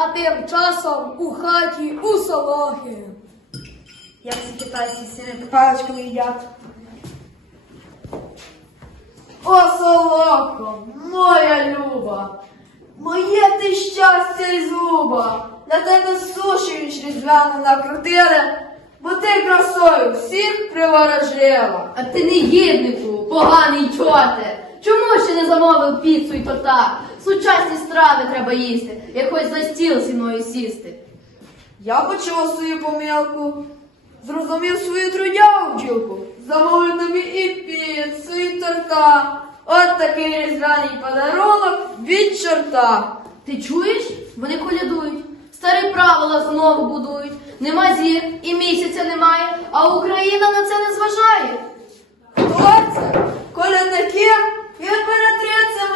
а тим часом у хаті у Солохи. Як ці китайці сіни паличками їдять. О, солоко, моя люба, моє ти щастя й зуба, на тебе суші від різдвяно накрутили, бо ти красою всіх приворожила. А ти негіднику, поганий чоте. Чому ще не замовив піцу і торта? Сучасні страви треба їсти, якось за стіл зі мною сісти. Я почув свою помилку, зрозумів свою трудяву бджілку, замовив тобі і піцу, і торта. От такий різдвяний подарунок від чорта. Ти чуєш? Вони колядують. Старі правила знову будують. Нема зір і місяця немає, а Україна на це не зважає. Хто це? Колядники і імператриця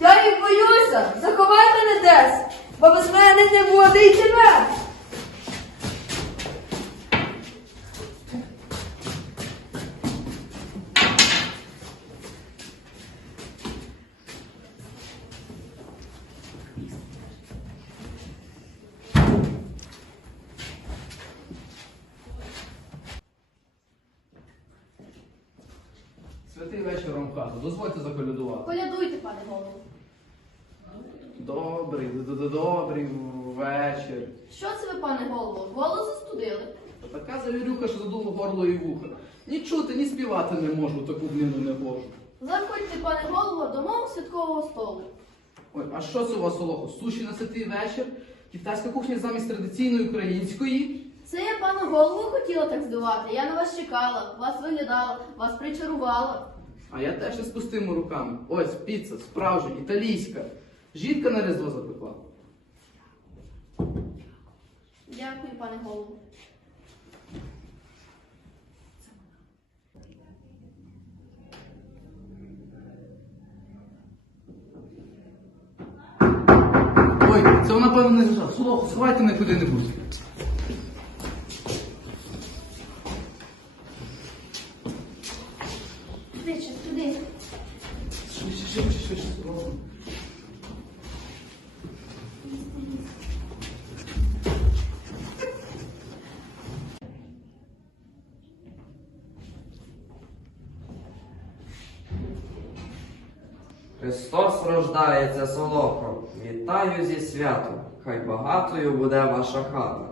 Я їх боюся, заховай мене десь, бо без мене не буде й тебе. Святий вечір вам хату. Дозвольте заколядувати. Колядуйте, пане голову. Добрий, д- д- добрий вечір. Що це ви, пане голову? Голос застудили. Така завірюха, що задуло горло і вуха. Ні чути, ні співати не можу, таку днину не можу. Заходьте, пане голову, до мого святкового столу. Ой, а що це у вас, Олохо? Суші на святий вечір? Китайська кухня замість традиційної української? Це я пана голову хотіла так здувати. Я на вас чекала, вас виглядала, вас причарувала. А я теж не з пустими руками. Ось піца, справжня, італійська. Жінка на різдво запекла. Дякую, пане голову. Ой, це вона, певно, не зажала. Сховайте мене куди-небудь. Христос рождається солохом. Вітаю зі святом. Хай багатою буде ваша хата.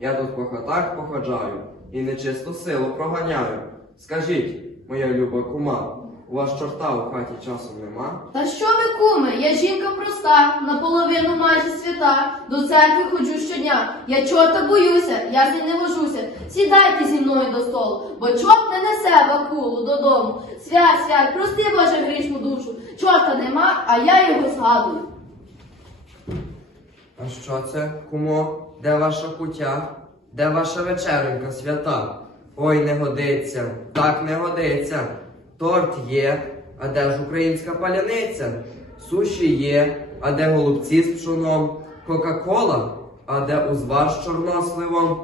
Я тут по хатах походжаю і нечисту силу проганяю. Скажіть, моя люба кума, у вас чорта у хаті часом нема? Та що ви, куме? Я жінка проста, наполовину майже свята. До церкви ходжу щодня. Я чорта боюся, я з ним не вожуся. Сідайте зі мною до столу, бо чорт не несе бакулу додому. Свят, свят, прости Боже грішну душу. Чорта нема, а я його згадую. А що це, кумо? Де ваша кутя? Де ваша вечеренька свята? Ой, не годиться, так не годиться. Торт є, а де ж українська паляниця? Суші є, а де голубці з пшоном? Кока-кола, а де узвар з чорносливом?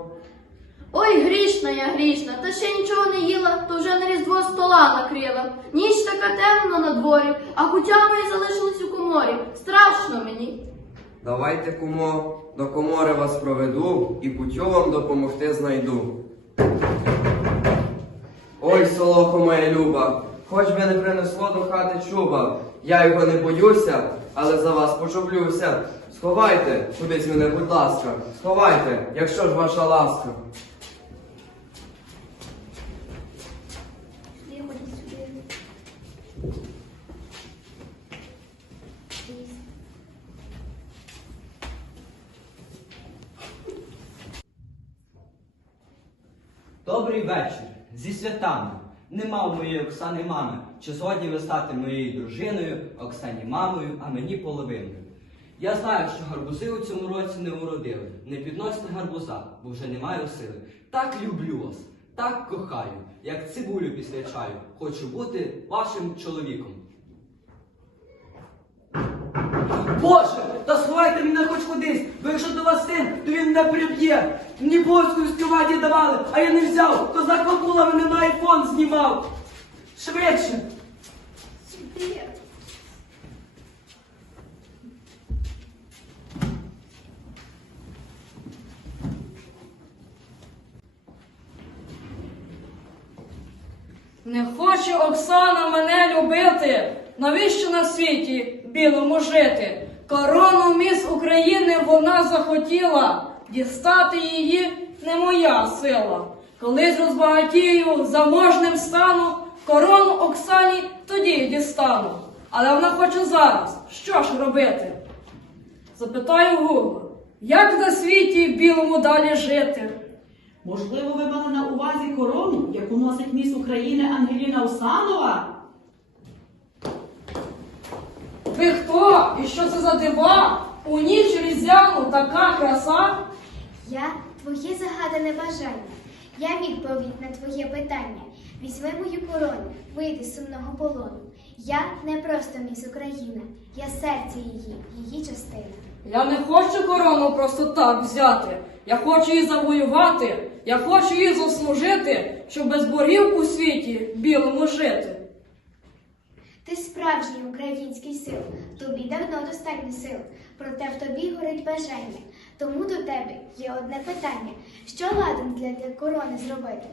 Ой, грішна я грішна, та ще нічого не їла, то вже на різдво стола накрила. Ніч така темна на дворі, а кутя моя залишилась у коморі. Страшно мені. Давайте, кумо, до комори вас проведу і кутю вам допомогти знайду. Ой, солохо моя люба, хоч би не принесло до хати чуба. Я його не боюся, але за вас почуплюся. Сховайте кудись мене, будь ласка, сховайте, якщо ж ваша ласка. Добрий вечір. Святами. Нема в моєї Оксани мами. Чи згодні ви стати моєю дружиною, Оксані мамою, а мені половиною? Я знаю, що гарбузи у цьому році не уродили. Не підносьте гарбуза, бо вже не маю сили. Так люблю вас, так кохаю, як цибулю після чаю. Хочу бути вашим чоловіком. Боже, та сховайте мене хоч кудись, бо якщо до вас син, то він не приб'є. Мені польську співаді давали, а я не взяв, то закопнула мене на айфон знімав. Швидше. Не хоче Оксана мене любити. Навіщо на світі? Білому жити? Корону міс України вона захотіла. Дістати її не моя сила. Колись розбагатію, заможним стану, корону Оксані тоді дістану. Але вона хоче зараз. Що ж робити? Запитаю Гугла, як на світі білому далі жити? Можливо, ви мали на увазі корону, яку носить міс України Ангеліна Усанова? Ви хто? І що це за дива? У ніч різдвяну така краса? Я твоє загадане бажання. Я відповідь на твоє питання. Візьми мою корону, вийди з сумного полону. Я не просто міс Україна, я серце її, її частина. Я не хочу корону просто так взяти. Я хочу її завоювати. Я хочу її заслужити, щоб без боргів у світі білому жити. Ти справжній український сил, тобі давно достатньо сил, проте в тобі горить бажання. Тому до тебе є одне питання: що ладен для, корони зробити?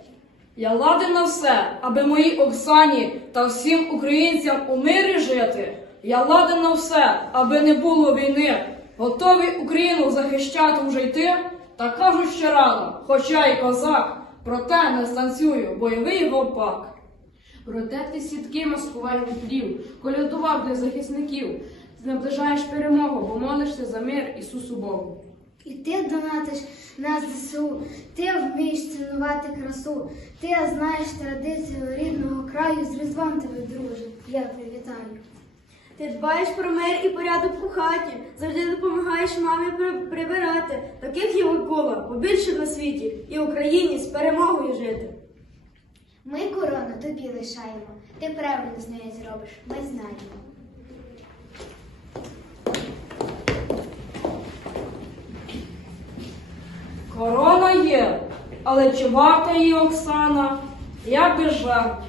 Я ладен на все, аби моїй Оксані та всім українцям у мирі жити. Я ладен на все, аби не було війни. Готовий Україну захищати вже йти. Та кажуть ще рано, хоча й козак, проте не станцюю бойовий гопак. Проте ти сітки маскувальних плів, колядував для захисників. Ти наближаєш перемогу, бо молишся за мир Ісусу Богу. І ти донатиш на ЗСУ, ти вмієш цінувати красу, ти знаєш традицію рідного краю, з Різдвом тебе, друже, я тебе вітаю. Ти дбаєш про мир і порядок у хаті, завжди допомагаєш мамі прибирати. Таких є Микола, побільше на світі, і Україні з перемогою жити. Ми корону тобі лишаємо, ти правильно з нею зробиш, ми знаємо. Корона є, але чи варта її Оксана? Я жарт.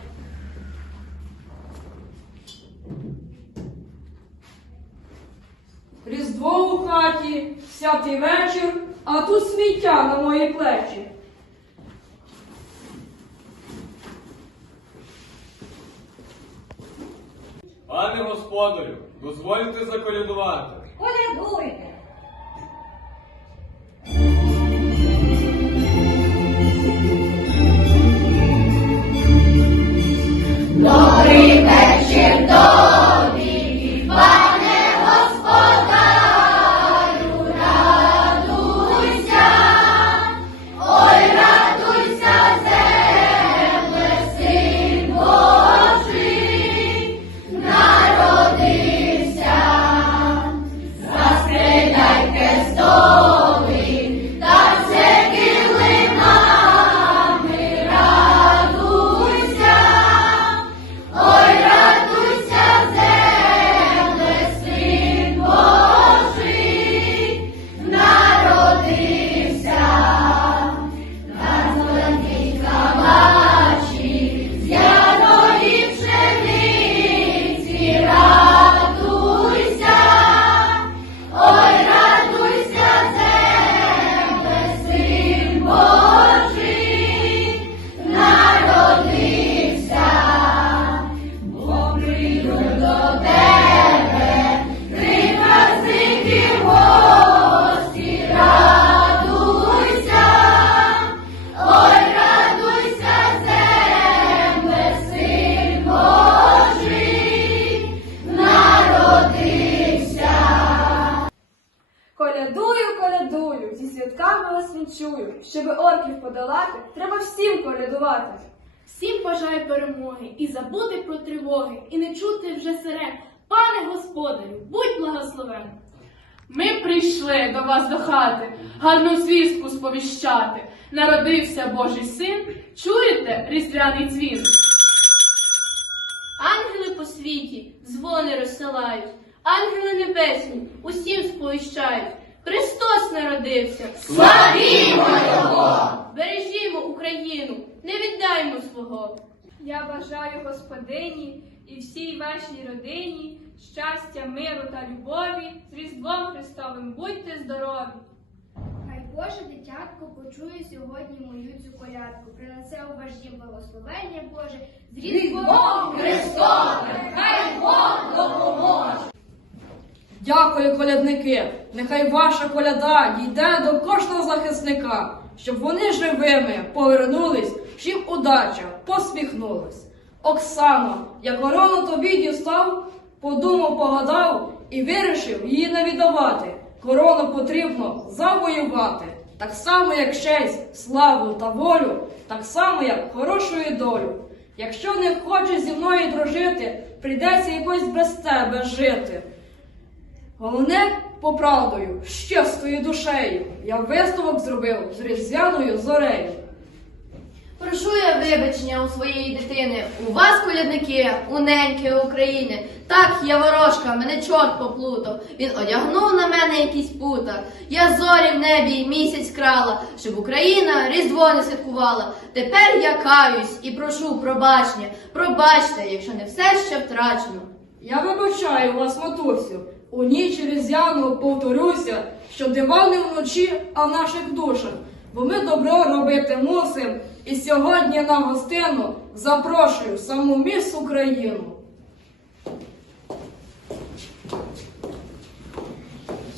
Різдво у хаті, святий вечір, а тут сміття на мої плечі. Пане господарю, дозвольте заколядувати. Колядуйте! Подолати, треба всім колядувати. Всім бажаю перемоги і забути про тривоги, і не чути вже сирен. Пане господарю, будь благословен. Ми прийшли до вас до хати, гарну звістку сповіщати. Народився Божий син, чуєте різдвяний дзвін? Ангели по світі дзвони розсилають, ангели небесні усім сповіщають. Христос народився. Славімо Його! Бережімо Україну, не віддаймо свого. Я бажаю господині і всій вашій родині щастя, миру та любові. З Різдвом Христовим будьте здорові! Хай Боже дитятко почує сьогодні мою цю колядку. Принесе у ваш дім благословення Боже. З Різдвом Христовим! Хай Бог допоможе! Дякую, колядники. Нехай ваша коляда дійде до кожного захисника, щоб вони живими повернулись, всім удача, посміхнулись. Оксано, я корону тобі дістав, подумав, погадав і вирішив її не віддавати. Корону потрібно завоювати. Так само, як честь, славу та волю, так само, як хорошу долю. Якщо не хочеш зі мною дружити, прийдеться якось без тебе жити. Головне, поправдою, з чистою душею, я висновок зробив з різдвяною зорею. Прошу я вибачення у своєї дитини. У вас, колядники, у неньки України. Так, я ворожка, мене чорт поплутав. Він одягнув на мене якісь пута. Я зорі в небі й місяць крала, щоб Україна Різдво не святкувала. Тепер я каюсь і прошу пробачення. Пробачте, якщо не все ще втрачено. Я вибачаю вас, матусю, у ніч різдвяну повторюся, що дива не вночі, а в наших душах. Бо ми добро робити мусим, і сьогодні на гостину запрошую саму міс Україну.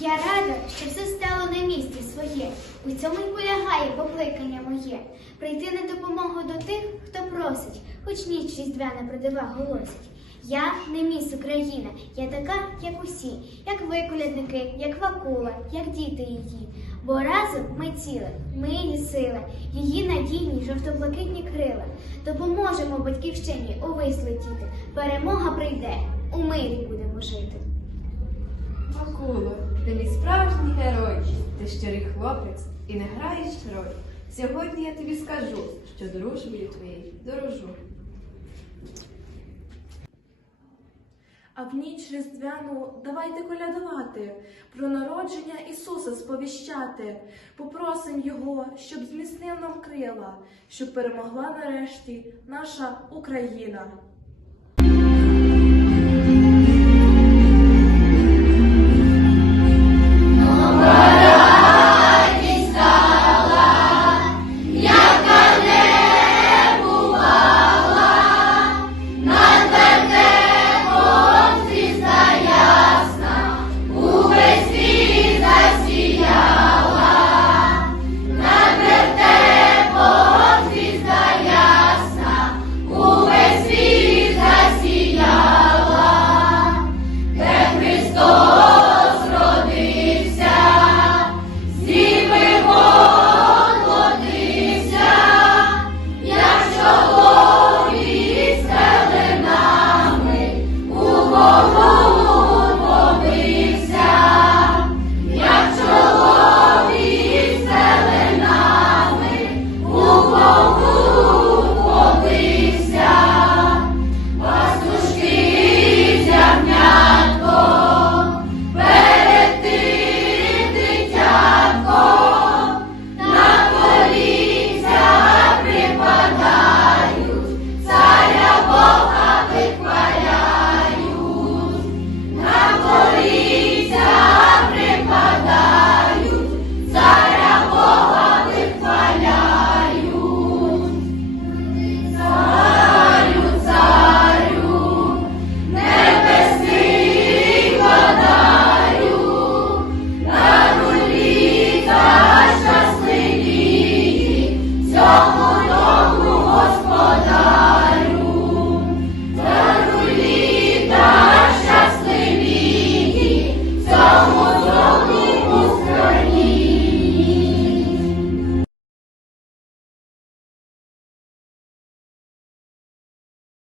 Я рада, що все стало на місці своє. У цьому й полягає покликання моє. Прийти на допомогу до тих, хто просить, хоч ніч різдвяна про дива голосить. Я не міс Україна, я така, як усі, як ви, колядники, як Вакула, як діти її. Бо разом ми ціле, ми її сила, її надійні жовто-блакитні крила. Допоможемо батьківщині увесь летіти. Перемога прийде, у мирі будемо жити. Акуло, ти мій справжній герой, ти щирий хлопець і не граєш роль. Сьогодні я тобі скажу, що дружбою твоєю дорожу. А в ніч різдвяну давайте колядувати, про народження Ісуса сповіщати. Попросим Його, щоб зміцнив нам крила, щоб перемогла нарешті наша Україна.